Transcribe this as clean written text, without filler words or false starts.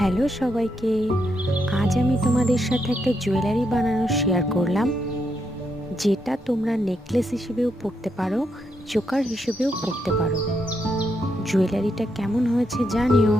Hello সবাইকে। আজ আমি তোমাদের সাথে একটা জুয়েলারি বানানো শেয়ার করলাম, যেটা তোমরা নেকলেস হিসেবেও পরতে পারো, চোকার হিসেবেও পরতে পারো। জুয়েলারিটা কেমন হয়েছে জানিও।